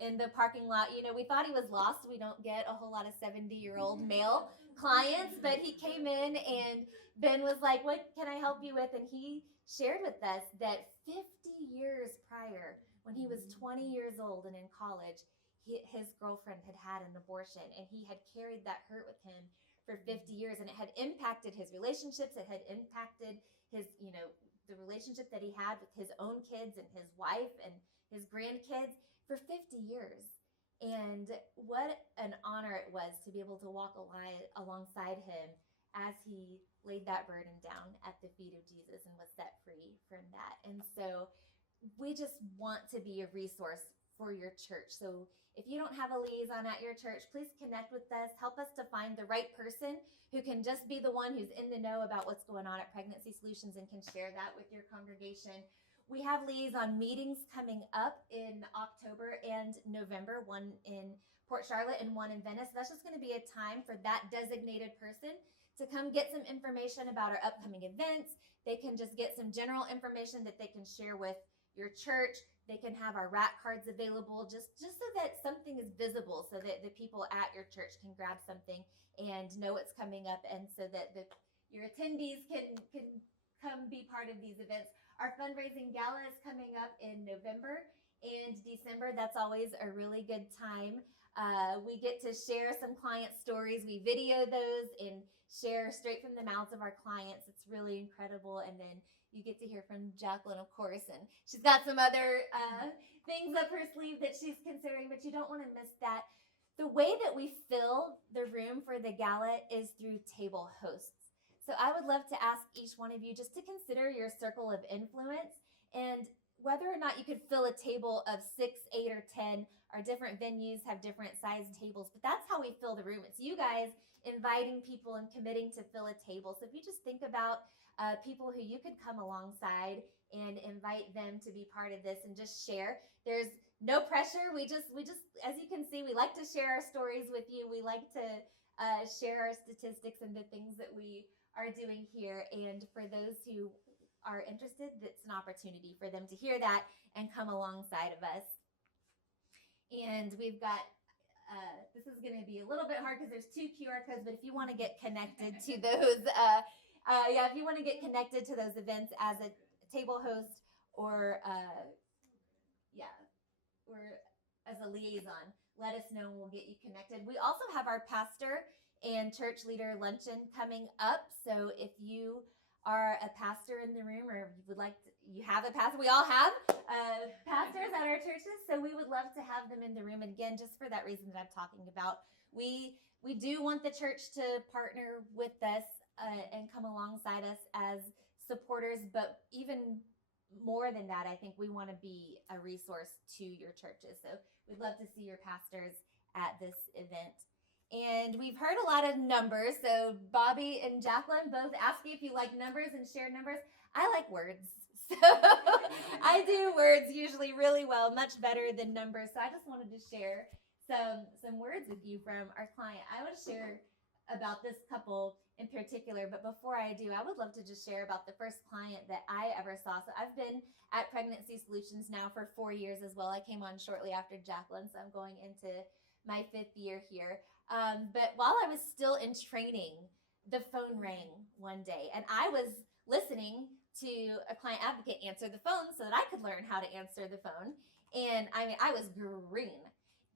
in the parking lot. We thought he was lost. We don't get a whole lot of 70-year-old male clients, but he came in and Ben was like, "What can I help you with?" And he shared with us that 50 years prior, when he was 20 years old and in college, his girlfriend had had an abortion, and he had carried that hurt with him for 50 years, and it had impacted his relationships. It had impacted his, the relationship that he had with his own kids and his wife and his grandkids for 50 years. And what an honor it was to be able to walk alongside him as he laid that burden down at the feet of Jesus and was set free from that. And so we just want to be a resource for your church. So if you don't have a liaison at your church, please connect with us. Help us to find the right person who can just be the one who's in the know about what's going on at Pregnancy Solutions and can share that with your congregation. We have liaison meetings coming up in October and November, one in Port Charlotte and one in Venice. That's just going to be a time for that designated person to come get some information about our upcoming events. They can just get some general information that they can share with your church. They can have our rat cards available just so that something is visible, so that the people at your church can grab something and know what's coming up, and so that your attendees can come be part of these events. Our fundraising gala is coming up in November and December. That's always a really good time. We get to share some client stories. We video those and share straight from the mouths of our clients. It's really incredible. And then you get to hear from Jacqueline, of course, and she's got some other things up her sleeve that she's considering, but you don't want to miss that. The way that we fill the room for the gala is through table hosts. So I would love to ask each one of you just to consider your circle of influence and whether or not you could fill a table of 6, 8, or 10. Our different venues have different sized tables, but that's how we fill the room. It's you guys inviting people and committing to fill a table. So if you just think about people who you could come alongside and invite them to be part of this and just share. There's no pressure. We just, as you can see, we like to share our stories with you. We like to share our statistics and the things that we are doing here. And for those who are interested, it's an opportunity for them to hear that and come alongside of us. And we've got, this is going to be a little bit hard because there's 2 QR codes, but if you want to get connected to those, if you want to get connected to those events as a table host or, or as a liaison, let us know and we'll get you connected. We also have our pastor and church leader luncheon coming up. So if you are a pastor in the room, or you would like to, you have a pastor, we all have pastors at our churches, so we would love to have them in the room. And again, just for that reason that I'm talking about, we do want the church to partner with us and come alongside us as supporters, but even more than that, I think we want to be a resource to your churches. So we'd love to see your pastors at this event. And we've heard a lot of numbers. So Bobby and Jacqueline both ask you if you like numbers and share numbers. I like words. So I do words usually really well, much better than numbers. So I just wanted to share some words with you from our client. I would share about this couple in particular, but before I do, I would love to just share about the first client that I ever saw. So I've been at Pregnancy Solutions now for 4 years as well. I came on shortly after Jacqueline, so I'm going into my 5th year here. But while I was still in training, the phone rang one day, and I was listening to a client advocate answer the phone so that I could learn how to answer the phone. And I mean, I was green.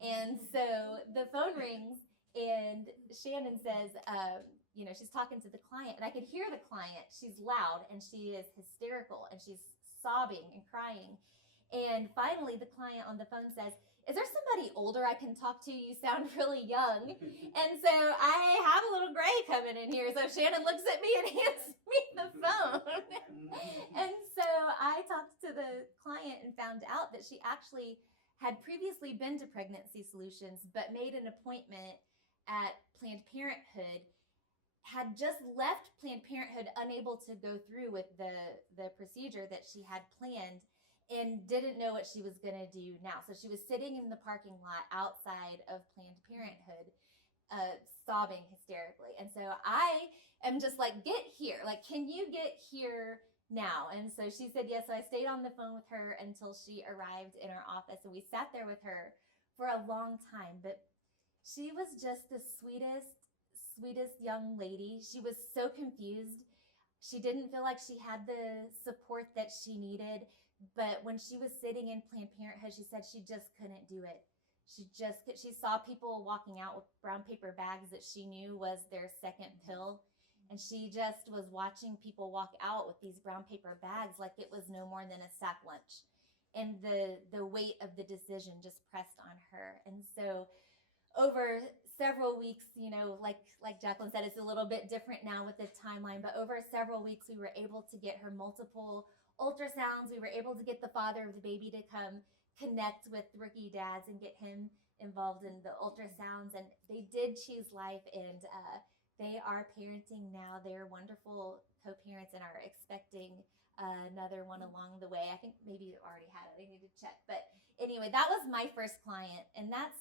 And so the phone rings, and Shannon says, she's talking to the client, and I could hear the client. She's loud, and she is hysterical, and she's sobbing and crying. And finally, the client on the phone says, "Is there somebody older I can talk to? You sound really young." And so I have a little gray coming in here. So Shannon looks at me and hands me the phone. And so I talked to the client and found out that she actually had previously been to Pregnancy Solutions, but made an appointment at Planned Parenthood, had just left Planned Parenthood unable to go through with the procedure that she had planned, and didn't know what she was going to do now. So she was sitting in the parking lot outside of Planned Parenthood, sobbing hysterically. And so I am just like, "Get here. Like, can you get here now?" And so she said yes. So I stayed on the phone with her until she arrived in our office, and we sat there with her for a long time. But she was just the sweetest young lady. She was so confused. She didn't feel like she had the support that she needed. But when she was sitting in Planned Parenthood, she said she just couldn't do it. She saw people walking out with brown paper bags that she knew was their second pill. And she just was watching people walk out with these brown paper bags like it was no more than a sack lunch. And the weight of the decision just pressed on her. And so over several weeks, like Jacqueline said, it's a little bit different now with the timeline, but over several weeks, we were able to get her multiple ultrasounds. We were able to get the father of the baby to come connect with rookie dads and get him involved in the ultrasounds. And they did choose life, and they are parenting now. They're wonderful co-parents and are expecting another one along the way. I think maybe you already had it. I need to check. But anyway, that was my first client, and that's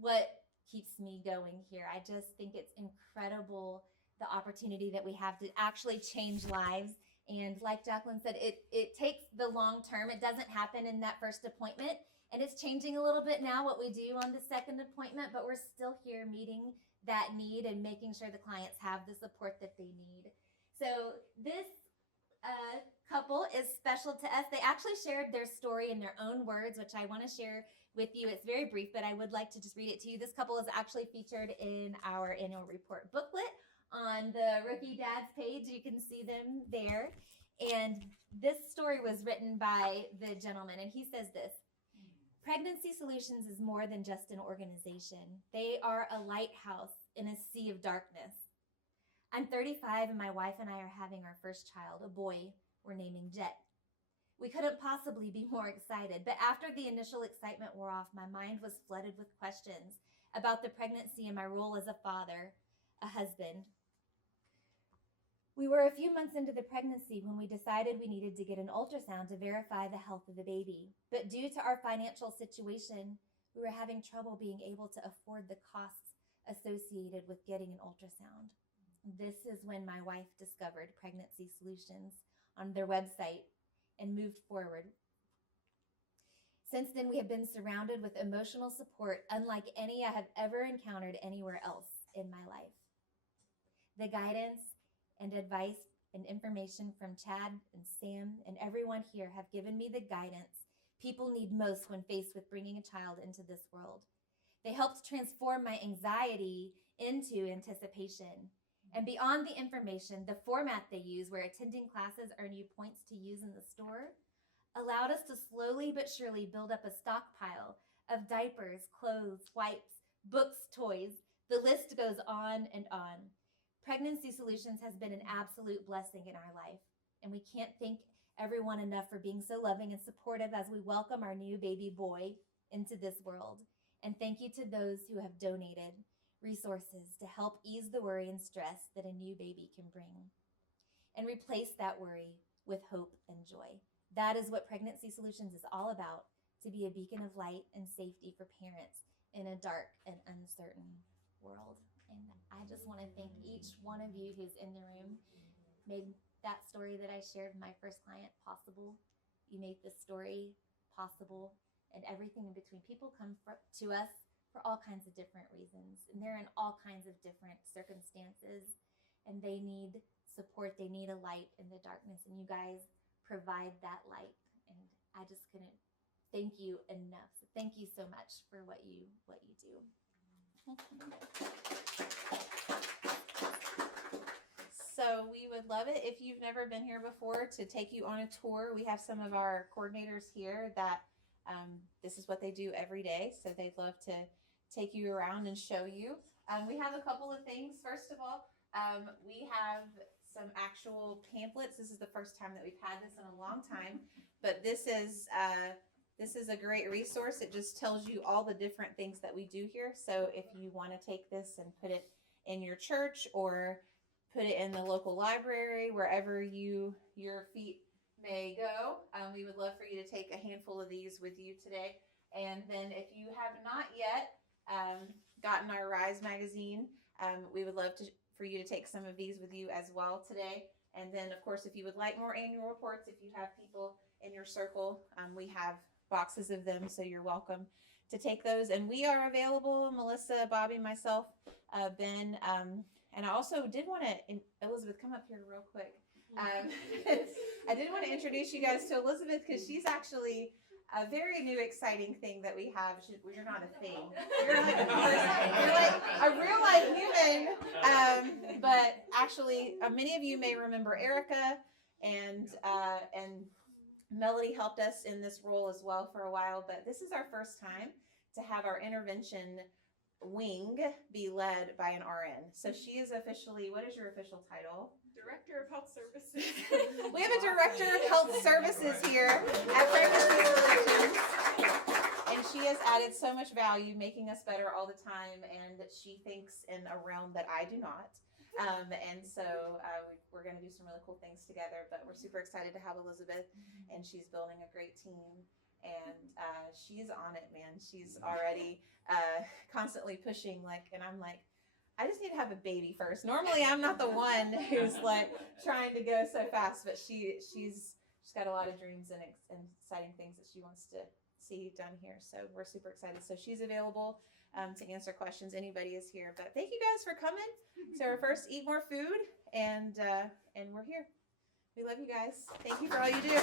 what keeps me going here. I just think it's incredible, the opportunity that we have to actually change lives. And like Jacqueline said, it takes the long term. It doesn't happen in that first appointment. And it's changing a little bit now what we do on the second appointment, but we're still here meeting that need and making sure the clients have the support that they need. So this couple is special to us. They actually shared their story in their own words, which I want to share with you. It's very brief, but I would like to just read it to you. This couple is actually featured in our annual report booklet on the Rookie Dads page. You can see them there. And this story was written by the gentleman, and he says this: Pregnancy Solutions is more than just an organization. They are a lighthouse in a sea of darkness. I'm 35, and my wife and I are having our first child, a boy we're naming Jet. We couldn't possibly be more excited, but after the initial excitement wore off, my mind was flooded with questions about the pregnancy and my role as a father, a husband. We were a few months into the pregnancy when we decided we needed to get an ultrasound to verify the health of the baby. But due to our financial situation, we were having trouble being able to afford the costs associated with getting an ultrasound. This is when my wife discovered Pregnancy Solutions on their website and moved forward. Since then, we have been surrounded with emotional support unlike any I have ever encountered anywhere else in my life. The guidance and advice and information from Chad and Sam and everyone here have given me the guidance people need most when faced with bringing a child into this world. They helped transform my anxiety into anticipation. And beyond the information, the format they use, where attending classes earn you points to use in the store, allowed us to slowly but surely build up a stockpile of diapers, clothes, wipes, books, toys. The list goes on and on. Pregnancy Solutions has been an absolute blessing in our life, and we can't thank everyone enough for being so loving and supportive as we welcome our new baby boy into this world. And thank you to those who have donated resources to help ease the worry and stress that a new baby can bring, and replace that worry with hope and joy. That is what Pregnancy Solutions is all about, to be a beacon of light and safety for parents in a dark and uncertain world. And I just want to thank each one of you who's in the room, made that story that I shared with my first client possible. You made this story possible, and everything in between. People come to us for all kinds of different reasons, and they're in all kinds of different circumstances, and they need support. They need a light in the darkness, and you guys provide that light. And I just couldn't thank you enough. So thank you so much for what you do. So we would love it if you've never been here before to take you on a tour. We have some of our coordinators here that this is what they do every day. So they'd love to take you around and show you. We have a couple of things. First of all, we have some actual pamphlets. This is the first time that we've had this in a long time, but this is a great resource. It just tells you all the different things that we do here. So if you want to take this and put it in your church or put it in the local library, wherever your feet may go, we would love for you to take a handful of these with you today. And then if you have not yet gotten our Rise magazine, we would love for you to take some of these with you as well today. And then, of course, if you would like more annual reports, if you have people in your circle, we have boxes of them, so you're welcome to take those. And we are available, Melissa, Bobby, myself, Ben, and I also did want to, Elizabeth, come up here real quick. I did want to introduce you guys to Elizabeth, because she's actually a very new, exciting thing that we have. You're not a thing. You're like a person. You're like a real life human. But actually, many of you may remember Erica, and Melody helped us in this role as well for a while. But this is our first time to have our intervention wing be led by an RN. So she is officially, what is your official title? Director of Health Services. We have a Director of Health Services here at Pregnancy Solutions. added so much value, making us better all the time, and she thinks in a realm that I do not. And so we're going to do some really cool things together, but we're super excited to have Elizabeth, and she's building a great team, and she's on it, man. She's already constantly pushing, and I'm like, I just need to have a baby first. Normally I'm not the one who's like trying to go so fast, but she's got a lot of dreams and exciting things that she wants to see done here. So we're super excited. So she's available to answer questions. Anybody is here, but thank you guys for coming. So our first Eat More Food, and we're here. We love you guys. Thank you for all you do.